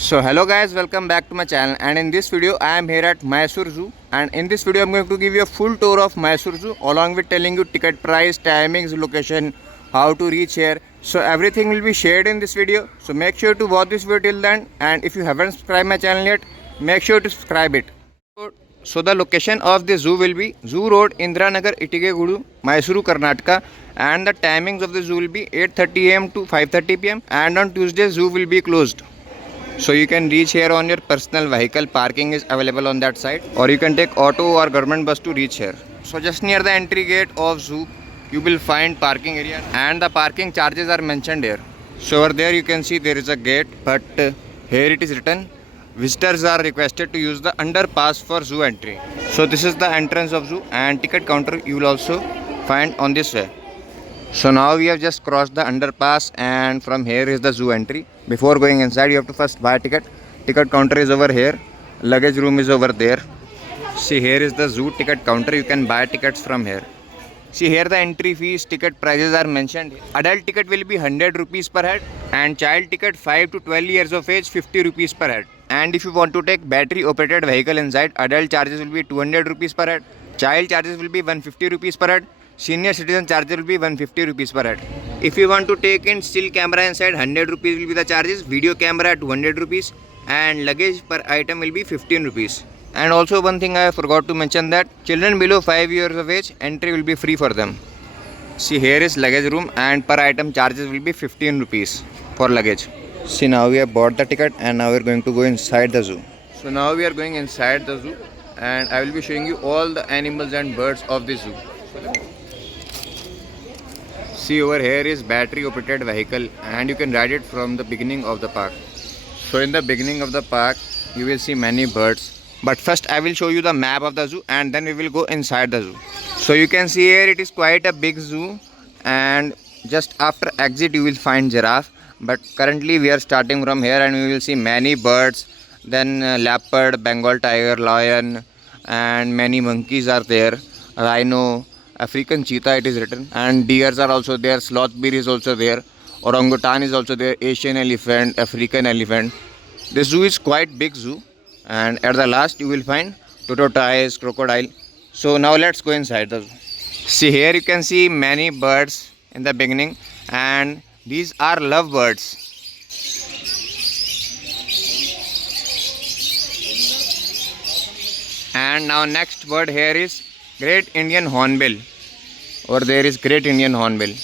So hello guys, welcome back to my channel, and in this video I am here at Mysore Zoo, and in this video I am going to give you a full tour of Mysore Zoo along with telling you ticket price, timings, location, how to reach here. So everything will be shared in this video, so make sure to watch this video till then, and if you haven't subscribed my channel yet, make sure to subscribe it. So the location of the zoo will be Zoo Road, Indranagar, Itigegudu, Mysuru, Karnataka, and the timings of the zoo will be 8:30 am to 5:30 pm, and on Tuesday zoo will be closed. So you can reach here on your personal vehicle. Parking is available on that side, or you can take auto or government bus to reach here. So just near the entry gate of zoo you will find parking area, and the parking charges are mentioned here. So over there you can see there is a gate, but here it is written visitors are requested to use the underpass for zoo entry. So this is the entrance of zoo, and ticket counter you will also find on this way. So now we have just crossed the underpass, and from here is the zoo entry. Before going inside you have to first buy a ticket. Ticket counter is over here, luggage room is over there. See, here is the zoo ticket counter. You can buy tickets from here. See, here the entry fees, ticket prices are mentioned. Adult ticket will be 100 rupees per head, and child ticket 5 to 12 years of age 50 rupees per head. And if you want to take battery operated vehicle inside, adult charges will be 200 rupees per head, child charges will be 150 rupees per head, senior citizen charges will be 150 rupees per head. If you want to take in still camera inside, 100 rupees will be the charges, video camera 200 rupees, and luggage per item will be 15 rupees. And also one thing I forgot to mention, that children below 5 years of age, entry will be free for them. See, here is luggage room, and per item charges will be 15 rupees for luggage. See, now we have bought the ticket, and now we are going to go inside the zoo. So now we are going inside the zoo, and I will be showing you all the animals and birds of the zoo. See, over here is battery operated vehicle, and you can ride it from the beginning of the park. So in the beginning of the park you will see many birds, but first I will show you the map of the zoo, and then we will go inside the zoo. So you can see here it is quite a big zoo, and just after exit you will find giraffe, but currently we are starting from here, and we will see many birds, then leopard, bengal tiger, lion, and many monkeys are there, rhino, African cheetah it is written, and deers are also there, sloth bear is also there, orangutan is also there, Asian elephant, African elephant. This zoo is quite big zoo, and at the last you will find tortoise, crocodile. So now let's go inside the zoo. See, here you can see many birds in the beginning, and these are love birds. And now next bird here is Great Indian Hornbill. Over there is Great Indian Hornbill.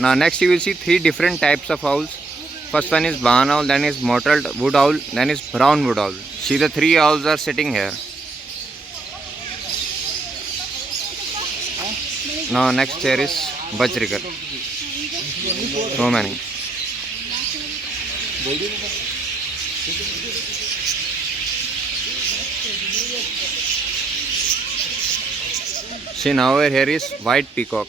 Now next you will see three different types of owls. First one is barn owl, then is mottled wood owl, then is brown wood owl. See, the three owls are sitting here. Now next here is Bajrigar. So many. See, now here is white peacock.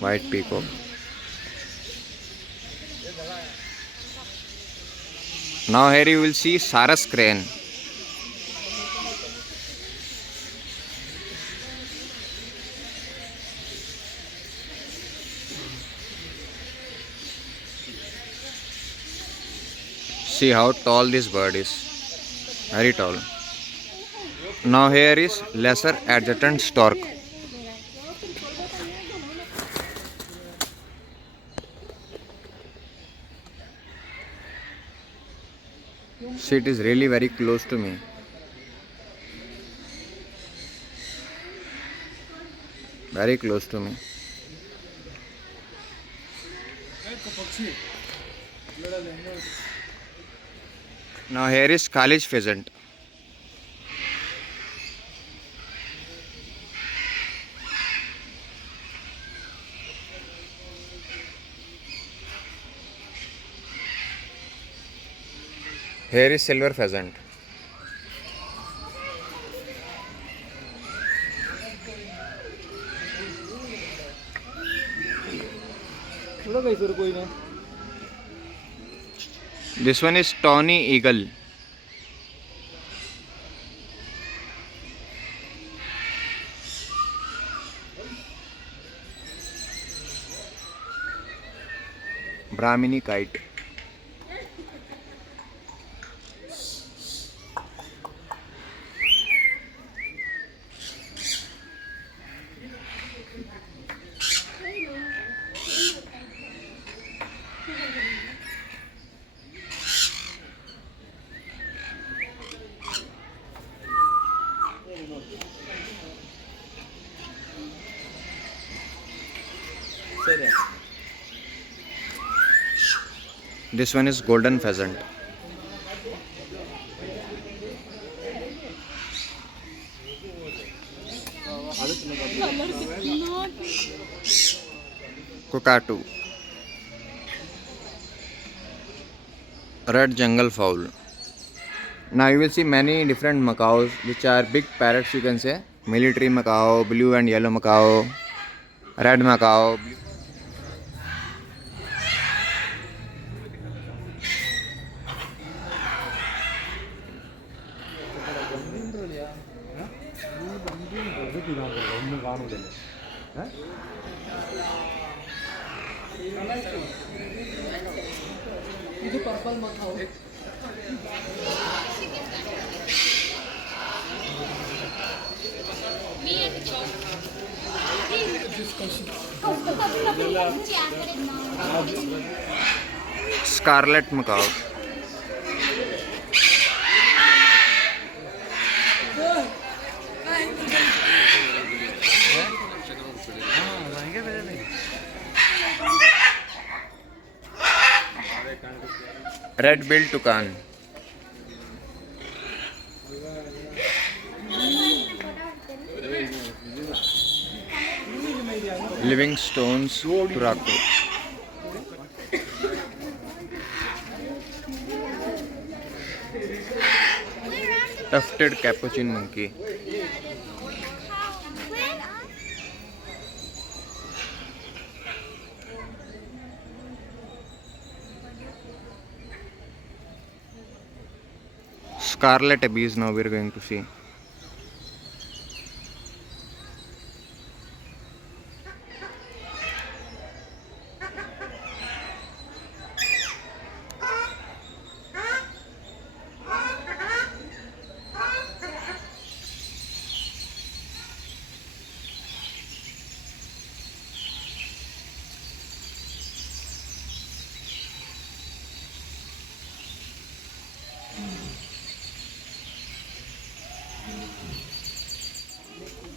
White peacock. Now here you will see Sarus crane. See how tall this bird is. Very tall. Now here is lesser adjutant stork. See, it is really very close to me. Very close to me. Now here is college pheasant. Here is silver pheasant. This one is tawny eagle. Brahmini kite. This one is golden pheasant. Cockatoo. Red jungle fowl. Now you will see many different macaws, which are big parrots, you can say. Military macaw, blue and yellow macaw, red macaw. Scarlet macaw. Red-billed toucan. Living stones turaco. Tufted capuchin monkey. Scarlet abies now we are going to see.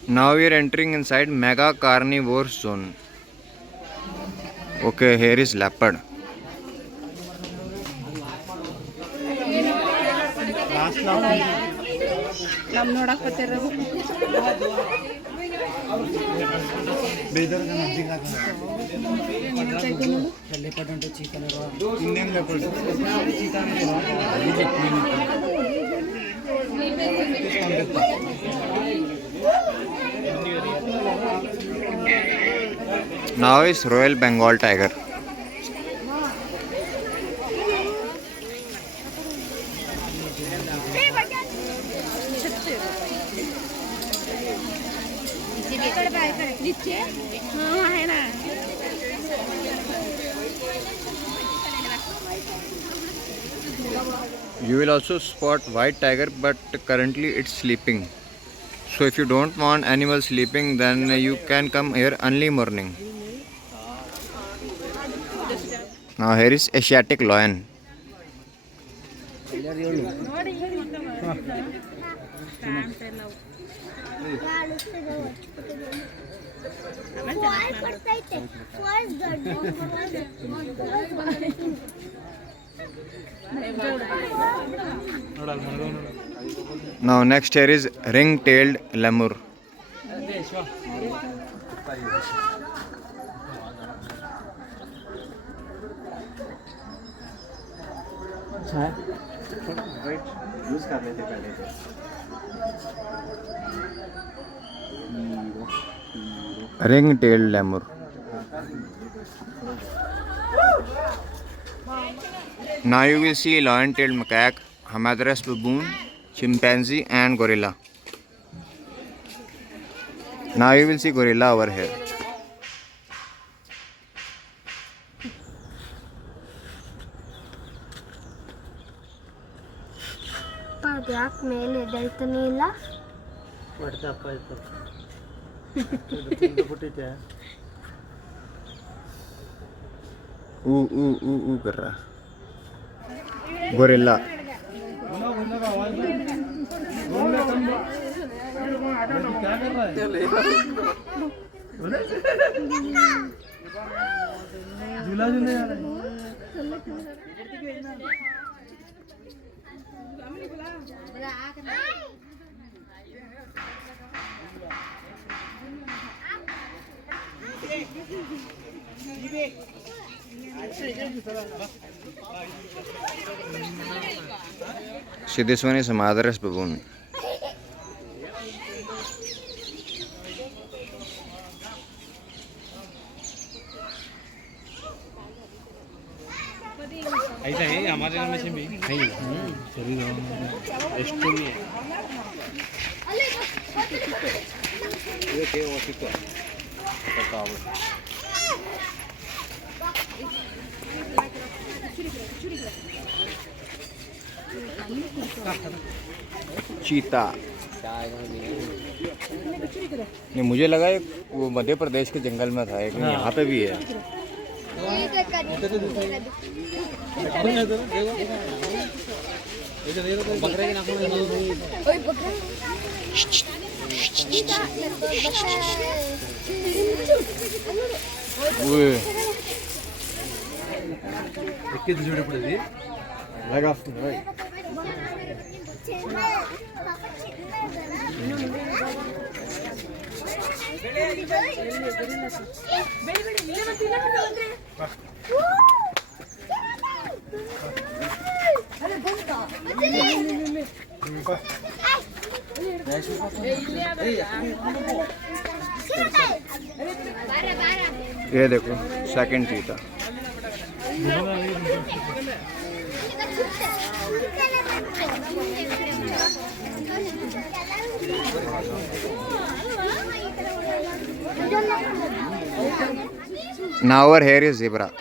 Now we are entering inside mega carnivore zone. Okay, here is leopard. Now is Royal Bengal tiger. You will also spot white tiger, but currently it's sleeping. So if you don't want animal sleeping, then you can come here early morning. Now here is Asiatic lion. Now next here is ring-tailed lemur. Ring-tailed lemur. Now you will see lion-tailed macaque, Hamadryas baboon, chimpanzee and gorilla. Now you will see gorilla over here. ಯಾಕೆ ಮೇಲೆ ಎದ್ದೇಳ್ತಾನೆ ಇಲ್ಲ कर रहा gorilla. See, this one is a motherless baboon. ऐसा है हमारे घर में से भी नहीं सभी रेस्टो में ये के वो सिक्का बताओ चीता. ये मुझे लगा वो मध्य प्रदेश के जंगल में था, एक यहाँ पे भी है. ये देखो सेकंड चीता. Now over here is zebra.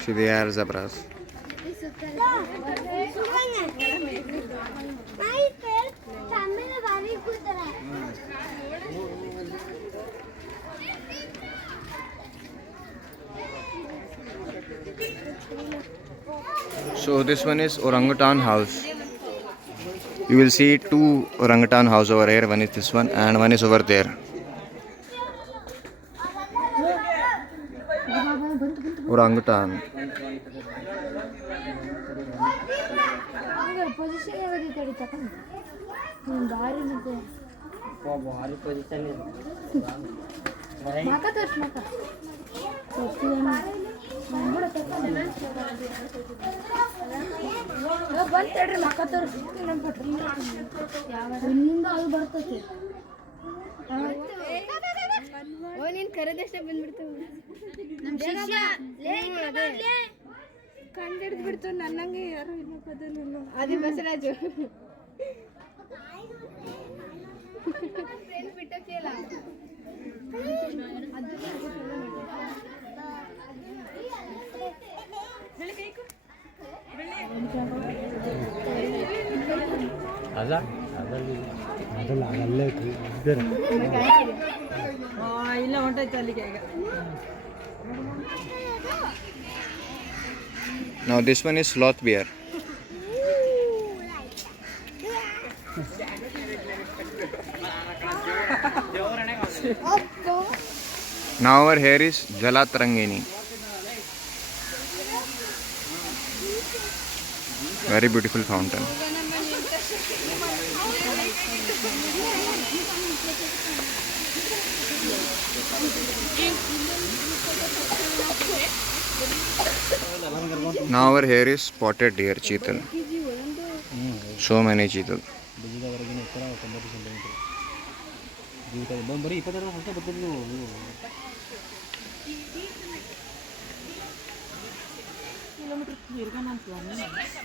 See, they are zebras. So this one is orangutan house. You will see two orangutan house over here. One is this one and one is over there. Orangutan. ಕರೆದಷ್ಟೇ ಬಂದ್ಬಿಡ್ತಾವೆ ನಮ್ಮ ಶಿಷ್ಯ ಕಂಡಿಡ್ದು ಬಿಡ್ತು ನನ್ನಂಗೆ ಯಾರು ಇಲ್ಲ ಪದನಲ್ಲ ಅದೇ Basavaraju friend ಬಿಟ್ಟೋಕಿಯಲ್ಲ आजा ಅದರಲ್ಲಿ ಅಲ್ಲೇ ಇದ್ದಾರೆ ಇಲ್ಲ ಹೊಂಟೈತೆ ಅಲ್ಲಿಗೆ ಈಗ. Now this one is sloth bear. Now over here is Jalatarangini. Very beautiful fountain. Now over here is spotted deer, cheetah. So many cheetah.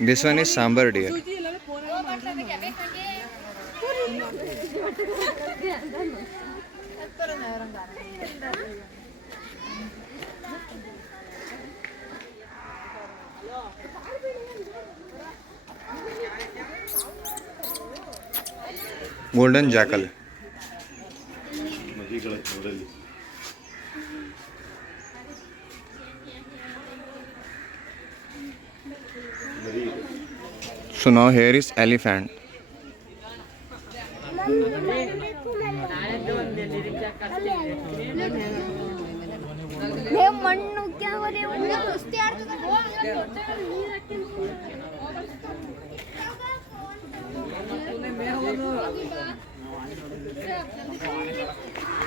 This one is sambar deer. Golden jackal. So now here is elephant. ಮಣ್ಣು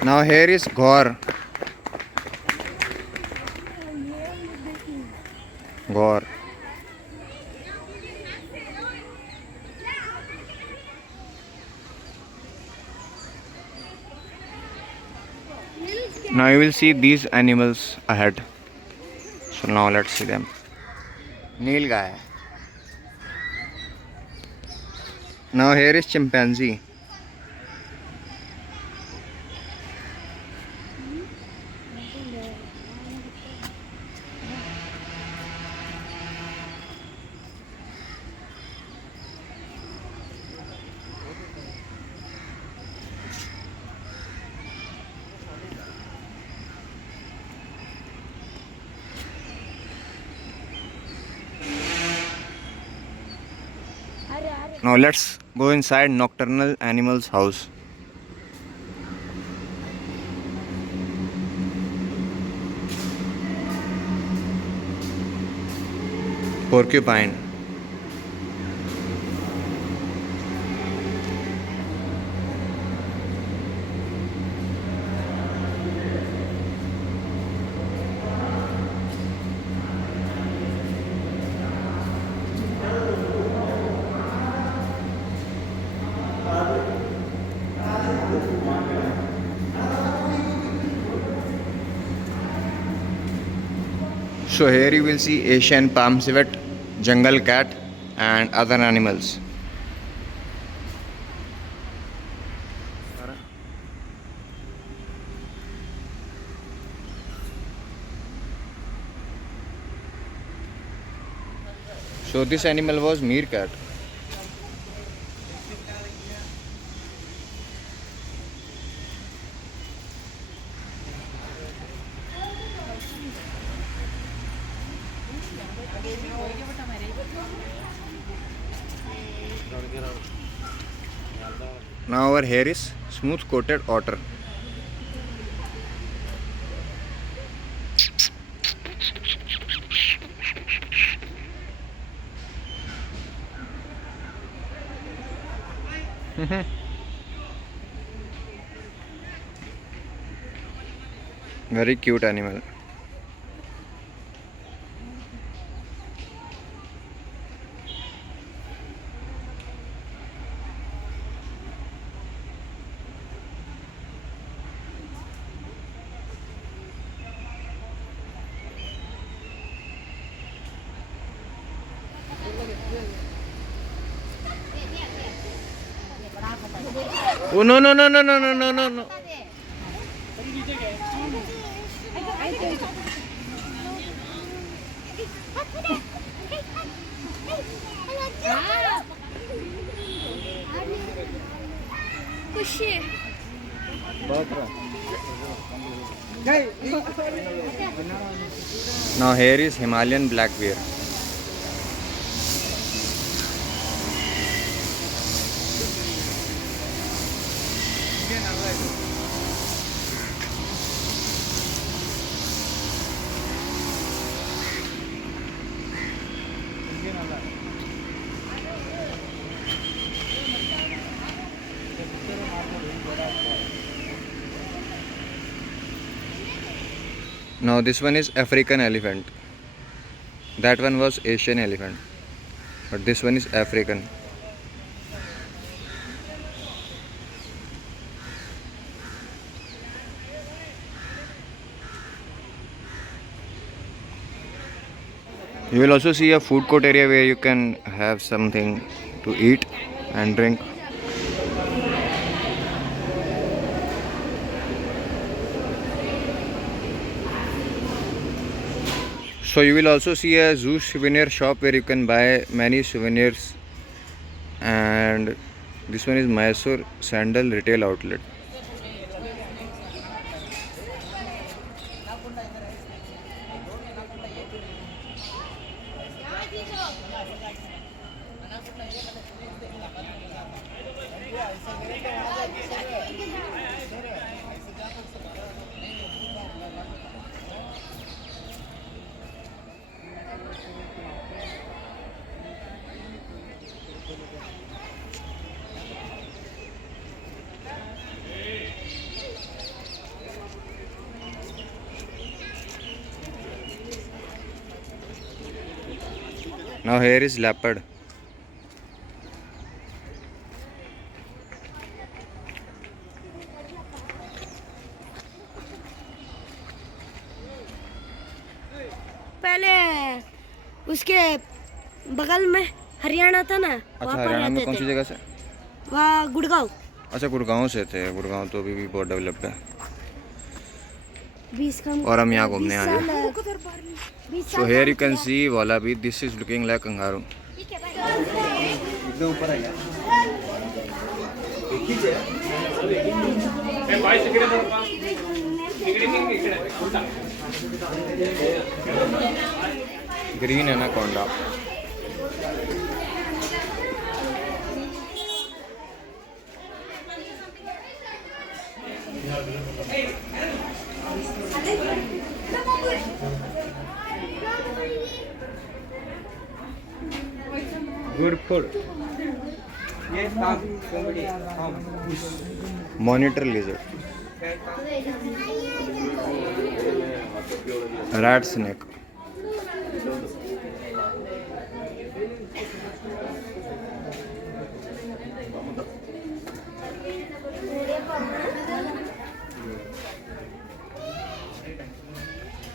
Now here is gaur. Gaur. Now you will see these animals ahead. So now let's see them. Nilgai. Now here is chimpanzee. Now let's go inside nocturnal animals house. Porcupine. So here you will see Asian palm civet, jungle cat and other animals. So this animal was meerkat. Now our hair is smooth coated otter. Very cute animal. Oh no no no no no no no no no. Now here is Himalayan black bear. Now this one is African elephant. That one was Asian elephant, but this one is African. You will also see a food court area where you can have something to eat and drink. So you will also see a zoo souvenir shop where you can buy many souvenirs, and this one is Mysore Sandal Retail Outlet. Now here is leopard. पहले उसके बगल में हरियाणा था ना, अच्छा, वहाँ पर हरियाणा में रहते कौन सी थे। जगह से? वहाँ गुड़गांव। अच्छा, गुड़गांव से थे। गुड़गांव तो अभी भी बहुत डेवलप्ड है। 20 कम और हम यहाँ घूमने आए हैं। 20 So here you can see wallaby. This is looking like kangaroo. एकदम ऊपर आएगा Green anaconda. Good food Monitor lizard. Rat snake.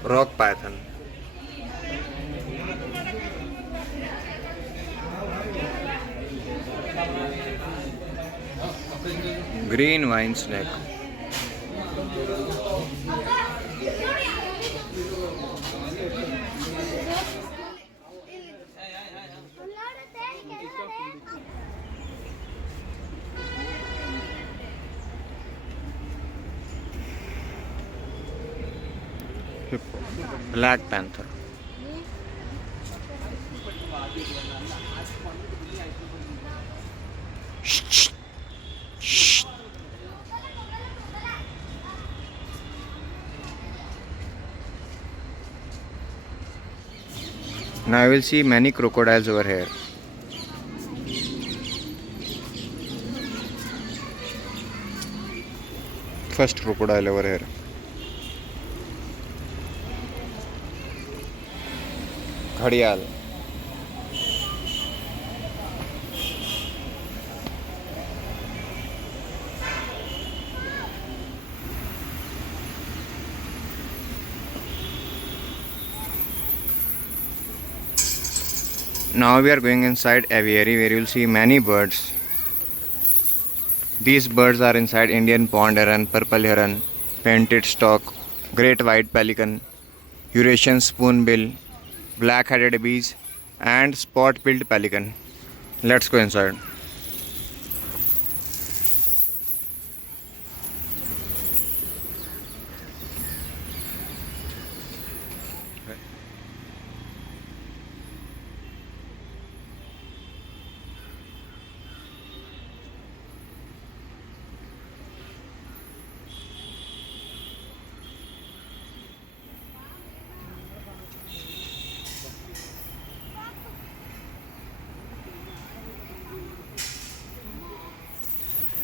Rock python. Green vine snake. Black panther. Now I will see many crocodiles over here. First crocodile over here. घड़ियाल. Now we are going inside aviary where you will see many birds. These birds are inside Indian pond heron, purple heron, painted stork, great white pelican, Eurasian spoonbill, black-headed ibis, and spot-billed pelican. Let's go inside.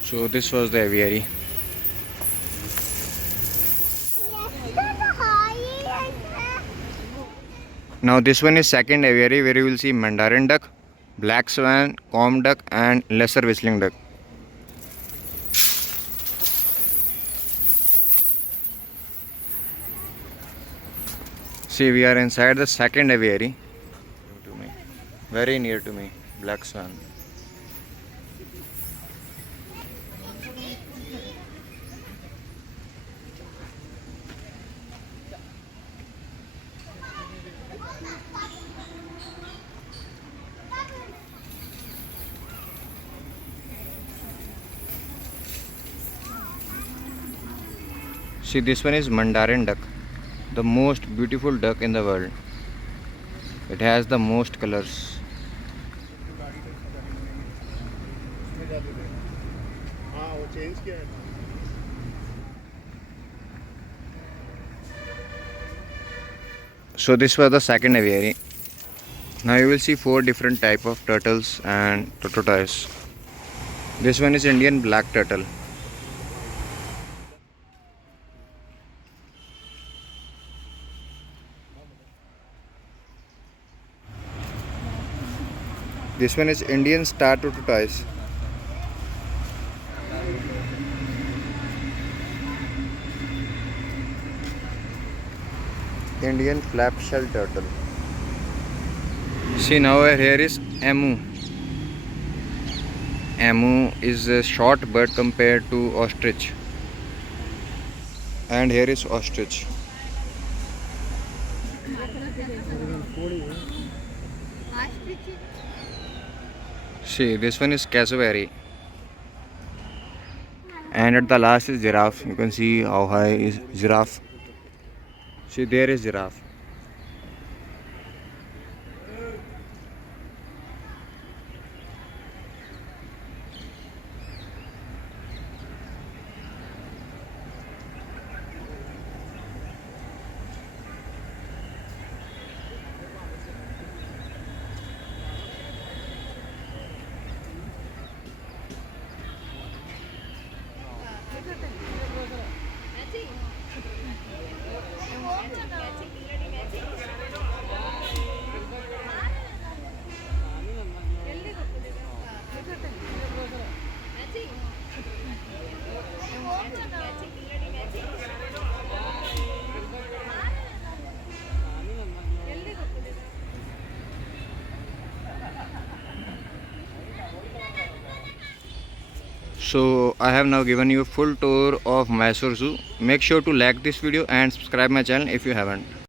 So this was the aviary. Now this one is second aviary where you will see mandarin duck, black swan, comb duck and lesser whistling duck. See, we are inside the second aviary very near to me, black swan. See, this one is Mandarin duck, the most beautiful duck in the world. It has the most colors. So this was the second aviary. Now you will see 4 different type of turtles and tortoise. This one is Indian black turtle. This one is Indian star tortoise. Indian flap shell turtle. See, now here is emu. Emu is a short bird compared to ostrich. And here is ostrich. See, this one is cassowary. And at the last is giraffe. You can see how high is giraffe. See, there is giraffe. So I have now given you a full tour of Mysore Zoo. Make sure to like this video and subscribe my channel if you haven't.